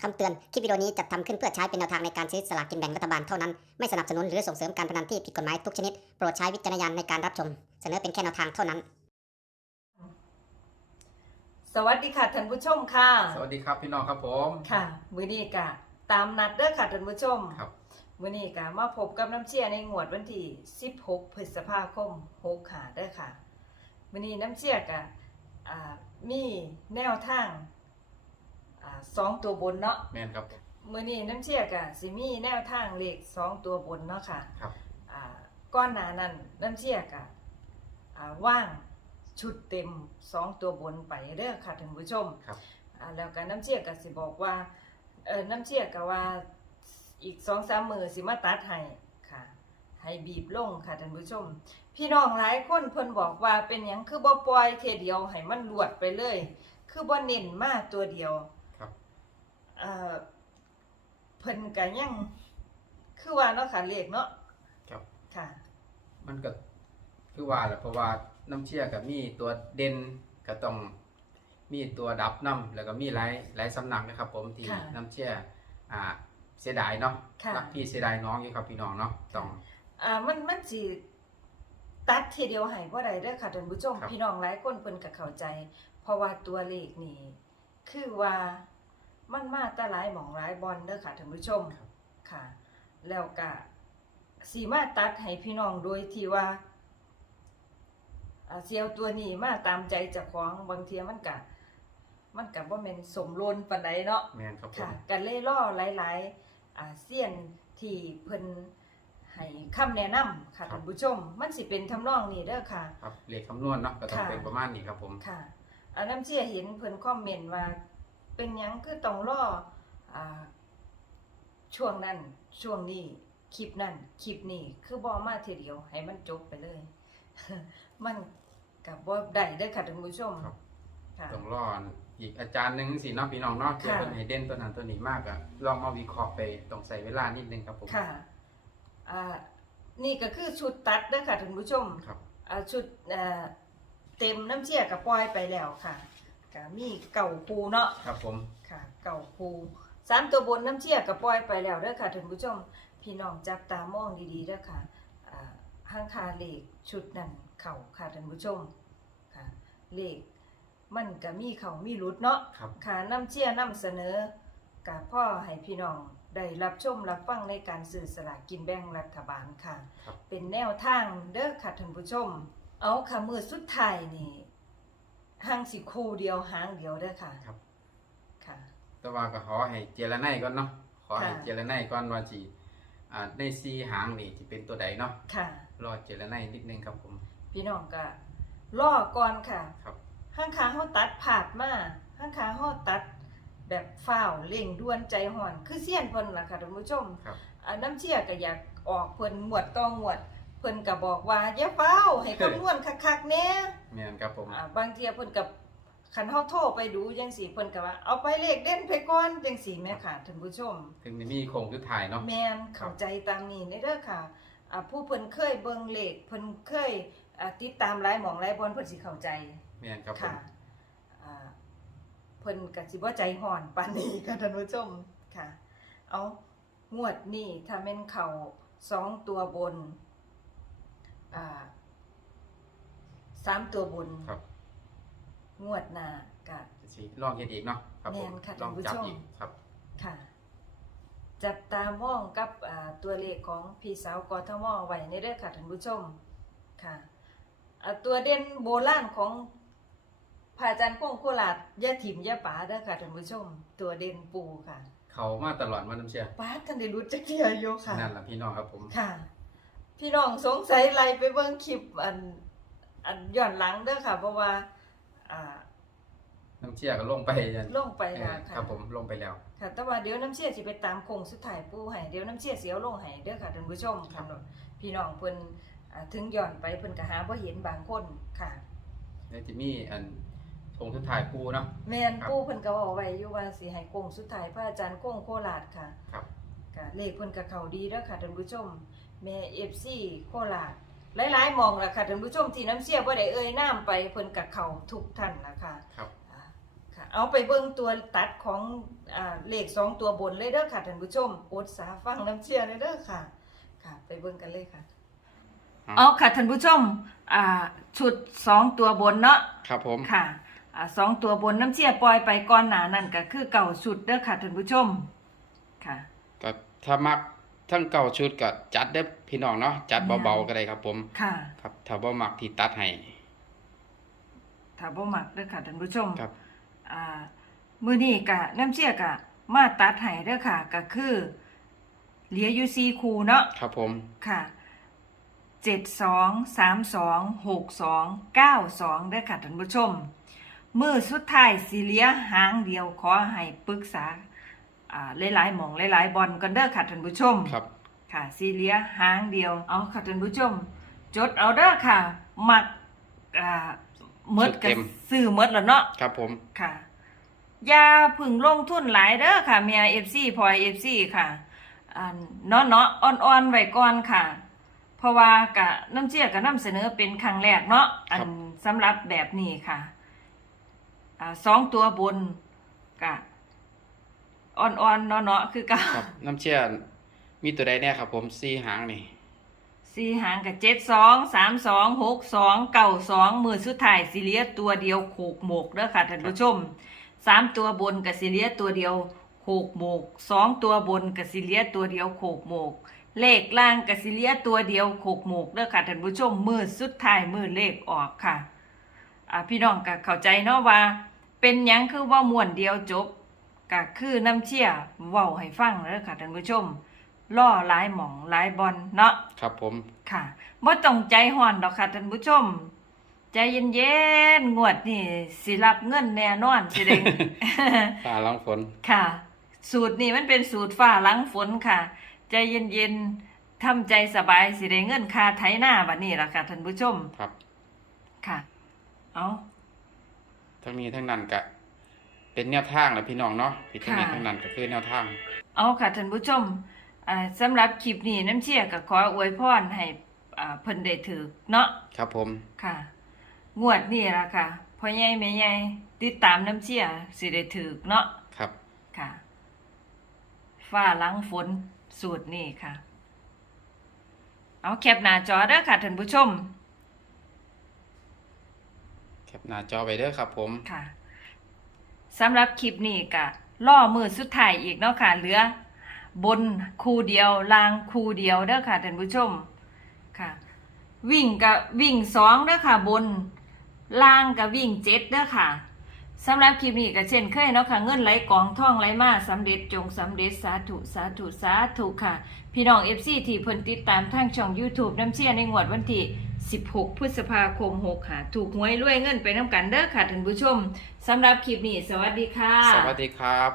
คำเตือน คลิปวิดีโอนี้จัดทำขึ้นเพื่อใช้เป็นแนวทางในการซื้อสลากกินแบ่งรัฐบาลเท่านั้น ไม่สนับสนุนหรือส่งเสริมการพนันที่ผิดกฎหมายทุกชนิด โปรดใช้วิจารณญาณในการรับชม เสนอเป็นแค่แนวทางเท่านั้น สวัสดีค่ะท่านผู้ชมค่ะ สวัสดีครับพี่น้องครับผม ค่ะมื้อนี้กะตามนัดเด้อค่ะท่านผู้ชมครับมื้อนี้กะมาพบกับน้ำเชี่ยในงวดวันที่ 16 พฤษภาคม6ค่ะเด้อค่ะมื้อนี้น้ำเชี่ยกะอ่ามีแนวทาง อ่าสองตัวบนเนาะแมนครับมื้อนี้น้ำเชี่ยกะสิมีแนวทางเลขสองตัวบนเนาะค่ะครับ อ่าก้อนหนานั้นน้ำเชี่ยกะอ่าว่างชุดเต็มสองตัวบนไปเด้อค่ะท่านผู้ชม ครับ อ่าแล้วก็น้ำเชี่ยก็สิบอกว่าเออน้ำเชี่ยก็ว่าอีกสองสามมือสิมาตัดให้ค่ะให้บีบลงค่ะท่านผู้ชม พี่น้องหลายคนเพิ่นบอกว่าเป็นหยังคือบ่ปล่อยเทเดียวให้มันรวดไปเลย คือบ่เน้นมาตัวเดียวครับ เอ่อเพิ่นก็ยัง คือว่าเนาะค่ะเลขเนาะครับ ค่ะ มันก็คือว่าแหละเพราะว่าน้ำเชี่ยกับมีตัวเด่นก็ต้องมีตัวดับน้ำแล้วก็มีหลายหลายสำนักนะครับ ผมที่ค่ะน้ำเชี่ยอ่าเสียดายเนาะค่ะ รักพี่เสียดายน้องอยู่ครับพี่น้องเนาะต้อง อ่ามันมันสิตัดทีเดียวให้บ่ได้เด้อค่ะท่านผู้ชม ครับ พี่น้องหลายคนเพิ่นก็เข้าใจ เพราะว่าตัวเลขนี่คือว่า มันมาแต่หลายหม่องหลายบอลเด้อค่ะท่านผู้ชมค่ะ แล้วก็สีมาตัดให้พี่น้องโดยที่ว่าอ่าเสียวตัวนี้มาตามใจเจ้าของบางเทีมันก็มันก็บ่แม่นสมรนปานใดเนาะ แมนครับผมค่ะกันเล่ล่อหลายๆอาเซียนที่เพิ่นให้คำแนะนำค่ะท่านผู้ชม มันสิเป็นทำนองนี้เด้อค่ะ ครับเลขคำนวณเนาะก็ต้องค่ะ เป็นประมาณนี้ครับผม ค่ะอันน้ำเชี่ยเห็นเพิ่นคอมเมนต์ว่า เป็นหยังคือต้องรออ่าช่วงนั้นช่วงนี้คลิปนั้นคลิปนี้คือบ่มาทีเดียว ให้มันจบไปเลย มันกับบ่ได้เด้อค่ะท่านผู้ชมครับค่ะต้องรออีกอาจารย์หนึ่งสิเนาะพี่น้องเนาะที่ค่ะเพิ่นให้เด่นตัวนั้นตัวนี้มากอะลองมาวิเคราะห์ไปต้องใส่เวลานิดนึงครับผมค่ะอ่านี่ก็คือชุดตัดเด้อค่ะท่านผู้ชมครับอ่าชุดเอ่อเต็มน้ำเชี่ยกับปล่อยไปแล้วค่ะ ก็มีเก่าคูเนาะครับผม ค่ะ เก่าคูสามตัวบนน้ำเชี่ยกับปล่อยไปแล้วเด้อค่ะท่านผู้ชมพี่น้องจับตามองดีๆเด้อค่ะอ่าห้างคาเลขชุดนั้นเข่าค่ะท่านผู้ชมค่ะเลขมันก็มีเข่ามีรุดเนาะครับค่ะน้ำเชี่ยน้ำเสนอกับพ่อให้พี่น้องได้รับชมรับฟังในการสื่อสลากกินแบ่งรัฐบาลค่ะครับเป็นแนวทางเด้อค่ะท่านผู้ชม เอาค่ะมือสุดท้ายนี่ ห้างสิคู่เดียวหางเดียวเด้อค่ะ ครับ ค่ะ แต่ว่าก็ขอให้เจรไนก่อนเนาะขอให้ค่ะ เจรไนก่อนว่าจีอ่าในซีหางนี่ที่เป็นตัวใดเนาะค่ะ รอเจรไนนิดนึงครับผม พี่น้องก็ล่อก่อนค่ะครับ ห้างขาเฮาตัดผาดมาห้างขาเฮาตัดแบบฝ้าวเร่งด่วนใจห่อน คือเสี้ยนเพิ่นล่ะค่ะท่านผู้ชมครับ อ่าน้ำเชี่ยก็อยากออกเพิ่นหมวดต่อหมวด เพิ่นก็บอกว่าอย่าเฝ้าวให้คำนวณคักๆแหน่แม่นครับผมอ่าบางเทียเพิ่นกับคันเฮาโทรไปดูจังซี่เพิ่นก็ว่าเอาไปเลขเด่นไปก่อนจังซี่แม่ค่ะท่านผู้ชม ถึงจะมีโครงสุดท้ายเนาะ แม่นเข้าใจตามนี้ในเด้อค่ะอ่าผู้เพิ่นเคยเบิ่งเลขเพิ่นเคยอ่าติดตามหลายหม่องหลายบอนเพิ่นสิเข้าใจแม่นครับผมค่ะอ่าเพิ่นก็สิบ่ใจฮ้อนปานนี้ค่ะท่านผู้ชมค่ะ เอางวดนี้ถ้าแม่นเข้าสองตัวบนอ่า สามตัวบนครับ งวดหน้าก็สิลองเฮ็ดอีกเนาะครับผมแม่นค่ะลองจับท่านผู้ชม อีกครับ ค่ะ จับตามองกับอ่าตัวเลขของพี่สาวกทมไว้ในเด้อค่ะท่านผู้ชมค่ะอ่าตัวเด่นโบราณของพระอาจารย์ก้องโคราชอยาถิ่มอยาป๋าเด้อค่ะท่านผู้ชม ตัวเด่นปูค่ะเขามาตลอดมาน้ำเชื่อป้าดท่านได้รู้จักเทียโยค่ะ นั่นล่ะพี่น้องครับผม ค่ะ พี่น้องสงสัยไล่ไปเบิ่งคลิปอัน อันย้อนหลังเด้อค่ะเพราะว่า อ่า น้ำเชื่อก็ลงไปนั่นลงไปเอแล้อวค่ะ ครับผมลงไปแล้ว ค่ะ แต่ว่าเดี๋ยวน้ำเชี่ยสิไปตามโคงสุดท้ายปูให้เดี๋ยวน้ำเชี่ยเสียวลงให้เด้อค่ะท่านผู้ชมครัค่ะบพี่น้องเพิ่นอ่าถึงย้อนไปเพิ่นก็หาบ่เห็นบางคนค่ะ แล้วจะมีอันโครงสุดท้ายปูเนาะ แม่นครับปูเพิ่นก็เว้าไว้อยู่ว่าสิให้โคงสุดท้ายพระอาจารย์โคงโคราชค่ะครับค่ะเลขเพิ่นก็เข้าดีเด้อค่ะท่านผู้ชม แม่ FC โคราช หลายๆหมองล่ะค่ะท่านผู้ชมที่น้ำเชี่ยบ่ได้เอ่ยนามไปเพิ่นก็เข้าทุกท่านล่ะค่ะครับ อ่าค่ะ เอาไปเบิ่งตัวตัดของอ่าเลขสองตัวบนเลยเด้อค่ะท่านผู้ชมอดสาฟังน้ำเชียร์เลยเด้อค่ะ ค่ะ ไปเบิ่งกันเลยค่ะเอาค่ะท่านผู้ชมอ่าชุดสองตัวบนเนาะ ครับผม ค่ะอ่าสองตัวบนน้ำเชียร์ปล่อยไปก่อนหนานั่นก็คือเก่าชุดเด้อค่ะท่านผู้ชม ค่ะก็ถ้ามัก ทั้งเก่าชุดก็จัดได้อพี่น้องเนาะจัดเบาๆก็ได้ครับ ผมค่ะ ครับถ้าบ่มักที่ตัดให้ ถ้าบ่มักเด้อค่ะท่านผู้ชมครับ อ่ามื้อนี้กะน้ำเชี่ยกะมาตัดให้เด้อค่ะก็คือเหลืออยู่4คู่เนาะ ครับผม ค่ะ72 32 62 92เด้อค่ะท่านผู้ชม มือสุดท้ายสิเหลือหางเดียวขอให้ปรึกษา อ่าหลายๆหม่องหลายๆบอลกันเด้อค่ะท่านผู้ชม ครับค่ะซีเลียหางเดียว เอาค่ะท่านผู้ชม จดเอาเด้อค่ะ มักอ่าหมดกับซื้อหมดแล้วเนาะ ครับผม ค่ะ อย่าเพึ่งลงทุนหลายเด้อค่ะ เมีย FC พลอย FC ค่ะอันเนาะเนาะอ่อนๆไว้ก่อนค่ะ เพราะว่ากะน้ำเชี่ยกะนำเสนอเป็นครั้งแรกเนาะ อันสำหรับแบบนี้ค่ะอ่าสองตัวบนกะ อ่อนๆเนาะเนาะคือเกาครับ น้ำเชื่อมีตัวใดแน่ครับ ผมสี่หางนี่สี่หางกับเจ็ดสองสามสองหกสองเก้าสองมือสุดท้ายสิเหลียตัวเดียวโขกโมกเด้อค่ะท่านผู้ชมสามตัวบนกับสิเหลียตัวเดียวโขกโมกสองตัวบนกับสิเหลียตัวเดียวโขกโมก เลขล่างกับสิเหลียตัวเดียวโขกโมกเด้อค่ะท่านผู้ชมมือสุดท้ายมือเลขออกค่ะอ่าพี่น้องก็เข้าใจเนาะว่า เป็นหยังคือว่าม่วนเดียวจบ ก็คือน้ำเชี่ยเว้าให้ฟังเด้อค่ะท่านผู้ชมล่อหลายหมองหลายบอลเนาะครับผมค่ะบ่ต้องใจห่อนดอกค่ะท่านผู้ชม ใจเย็นๆงวดนี่สิรับเงินแน่นอนสิได้ฟ้าหลังฝนค่ะ สูตรนี้มันเป็นสูตรฟ้าหลังฝนค่ะ ใจเย็นๆทำใจสบายสิได้เงินค่าไถนาบัดนี้ล่ะค่ะท่านผู้ชมครับ ค่ะ เอาทั้งนี้ทั้งนั้นก็ เป็นแนวทางแหละพี่น้องเนาะพี่ทั้งนี้ค่ะทั้งนั้นก็คือแนวทาง เอาค่ะท่านผู้ชมอ่าสำหรับคลิปนี้น้ำเชี่ยก็ขออวยพรให้อ่าเพิ่นได้ถือเนาะครับผม ค่ะ งวดนี่ล่ะค่ะพ่อใหญ่แม่ใหญ่ติดตามน้ำเชี่ยสิได้ถือเนาะครับ ค่ะฟ้าหลังฝนสูตรนี่ค่ะ เอาแคปหน้าจอเด้อค่ะท่านผู้ชม แคปหน้าจอไปเด้อครับผม ค่ะ สำหรับคลิปนี้ก็ล่อมือสุดท้ายอีกเนาะค่ะ เหลือบนคู่เดียวลางคู่เดียวเด้อค่ะท่านผู้ชมค่ะ วิ่งกับวิ่งสองเด้อค่ะ บนล่างกับวิ่งเจ็ดเด้อค่ะสำหรับคลิปนี้ก็เช่นเคยเนาะค่ะ เงินไหลกองท่องไหลมาสำเร็จจงสำเร็จสาธุสาธุสาธุค่ะ พี่น้อง FC ที่เพิ่นติดตามทางช่อง YouTube น้ำเชียในงวดวันที่ 16 พฤษภาคม 6 ค่ะ ถูกหวยรวยเงินไปน้ำกันเด้อค่ะท่านผู้ชมสำหรับคลิปนี้ สวัสดีค่ะ สวัสดีครับ